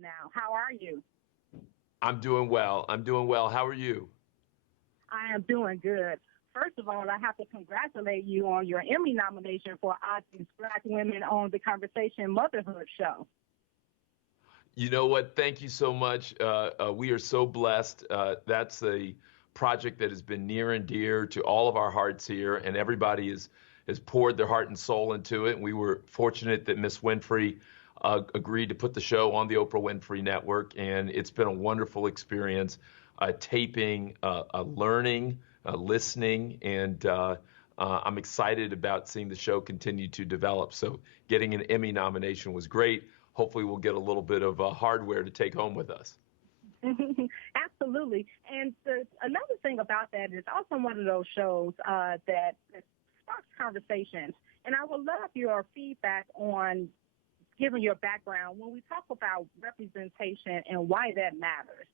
now. How are you? I'm doing well. I'm doing well. How are you? I am doing good. First of all, I have to congratulate you on your Emmy nomination for Ozy's Black Women on the Conversation Motherhood Show. You know what? Thank you so much. We are so blessed. That's a project that has been near and dear to all of our hearts here, and everybody has poured their heart and soul into it. We were fortunate that Miss Winfrey agreed to put the show on the Oprah Winfrey Network, and it's been a wonderful experience, taping, learning, listening, and I'm excited about seeing the show continue to develop. So getting an Emmy nomination was great. Hopefully we'll get a little bit of hardware to take home with us. Absolutely. And another thing about that is also one of those shows that sparks conversations. And I would love your feedback on, given your background, when we talk about representation and why that matters.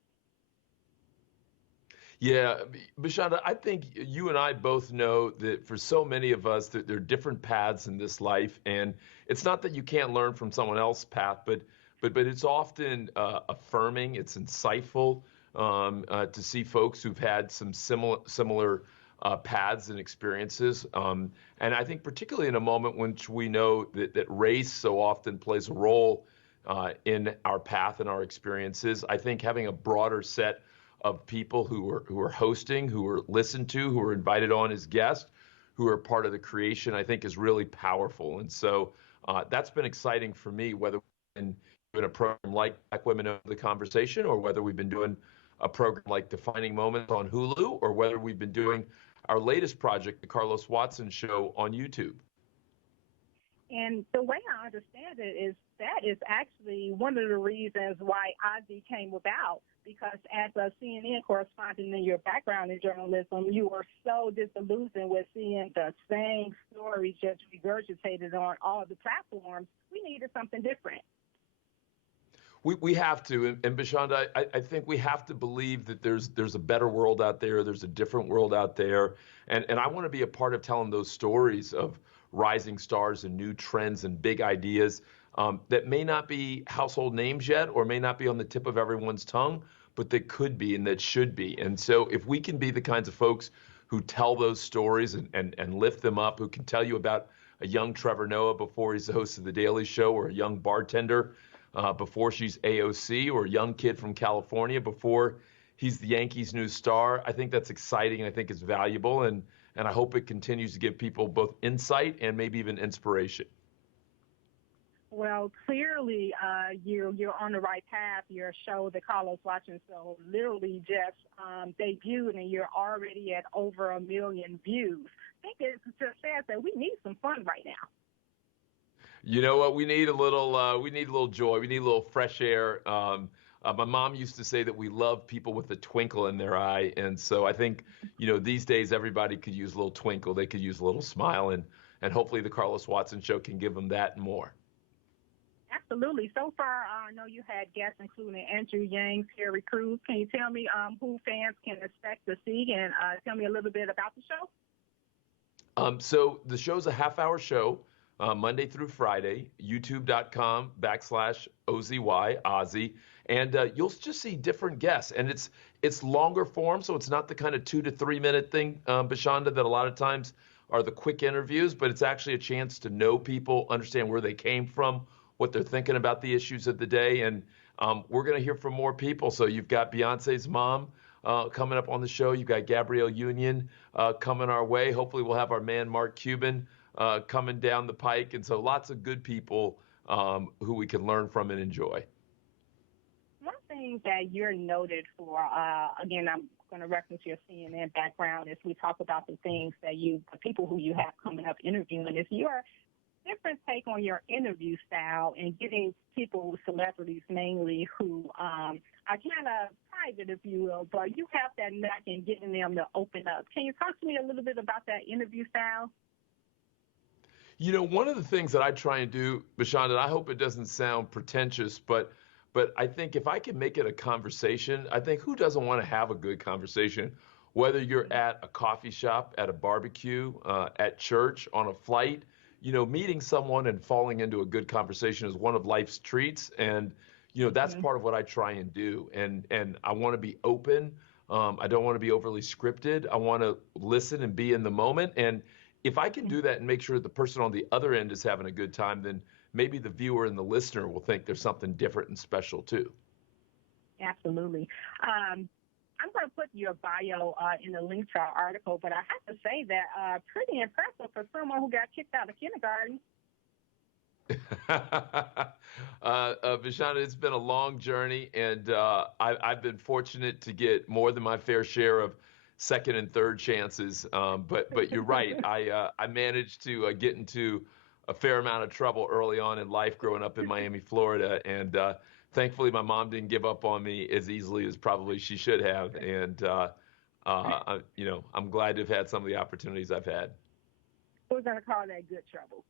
Yeah, Bashanda, I think you and I both know that for so many of us that there are different paths in this life, and it's not that you can't learn from someone else's path, but it's often affirming, it's insightful to see folks who've had some similar paths and experiences. And I think particularly in a moment when we know that race so often plays a role in our path and our experiences, I think having a broader set of people who are hosting, who are listened to, who are invited on as guests, who are part of the creation, I think is really powerful. And so that's been exciting for me, whether we've been doing a program like Black Women of the Conversation, or whether we've been doing a program like Defining Moments on Hulu, or whether we've been doing our latest project, the Carlos Watson Show on YouTube. And the way I understand it is that is actually one of the reasons why OZY came about, because as a CNN correspondent in your background in journalism, you were so disillusioned with seeing the same stories just regurgitated on all the platforms. We needed something different. We have to, and Bashanda, I think we have to believe that there's a better world out there, there's a different world out there, and I want to be a part of telling those stories of rising stars and new trends and big ideas that may not be household names yet, or may not be on the tip of everyone's tongue, but that could be and that should be. And so if we can be the kinds of folks who tell those stories and lift them up, who can tell you about a young Trevor Noah before he's the host of The Daily Show, or a young bartender before she's AOC, or a young kid from California before he's the Yankees' new star, I think that's exciting. I think it's valuable, and I hope it continues to give people both insight and maybe even inspiration. Well, clearly, you're on the right path. Your show, the Carlos Watson Show, literally just debuted, and you're already at over 1 million views. I think it just says that we need some fun right now. You know what? We need a little joy. We need a little fresh air. My mom used to say that we love people with a twinkle in their eye, and so I think, these days everybody could use a little twinkle. They could use a little smile, and hopefully the Carlos Watson Show can give them that and more. Absolutely. So far, I know you had guests including Andrew Yang, Terry Crews. Can you tell me who fans can expect to see, and tell me a little bit about the show? So the show's a half-hour show, Monday through Friday, youtube.com/OZY, OZY, and you'll just see different guests. And it's longer form, so it's not the kind of 2 to 3 minute thing, Bashanda, that a lot of times are the quick interviews, but it's actually a chance to know people, understand where they came from, what they're thinking about the issues of the day. And we're going to hear from more people. So you've got Beyonce's mom coming up on the show. You've got Gabrielle Union coming our way. Hopefully we'll have our man Mark Cuban coming down the pike. And so lots of good people who we can learn from and enjoy. One thing that you're noted for, again, I'm going to reference your CNN background as we talk about the things that the people who you have coming up interviewing, is your different take on your interview style and getting people, celebrities mainly, who are kind of private, if you will, but you have that knack in getting them to open up. Can you talk to me a little bit about that interview style? One of the things that I try and do, Bashanda, and I hope it doesn't sound pretentious, but I think if I can make it a conversation, I think who doesn't want to have a good conversation? Whether you're at a coffee shop, at a barbecue, at church, on a flight, meeting someone and falling into a good conversation is one of life's treats. And, that's part of what I try and do. And I want to be open. I don't want to be overly scripted. I want to listen and be in the moment. And if I can do that and make sure the person on the other end is having a good time, then maybe the viewer and the listener will think there's something different and special too. Absolutely. I'm going to put your bio in the link to our article, but I have to say that pretty impressive for someone who got kicked out of kindergarten. Vashana, it's been a long journey, and I've been fortunate to get more than my fair share of second and third chances. But you're right. I managed to get into a fair amount of trouble early on in life growing up in Miami, Florida, and thankfully my mom didn't give up on me as easily as probably she should have. And I'm glad to have had some of the opportunities I've had. We're going to call that good trouble.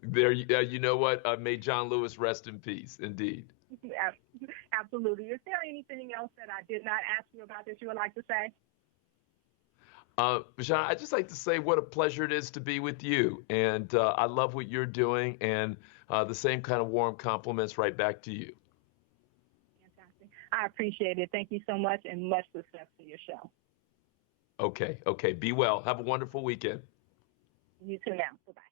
There, you know what? May John Lewis rest in peace. Indeed. Absolutely. Is there anything else that I did not ask you about that you would like to say? Vashana, I'd just like to say what a pleasure it is to be with you. And I love what you're doing, and the same kind of warm compliments right back to you. Fantastic. I appreciate it. Thank you so much, and much success to your show. Okay. Be well. Have a wonderful weekend. You too now. Bye-bye.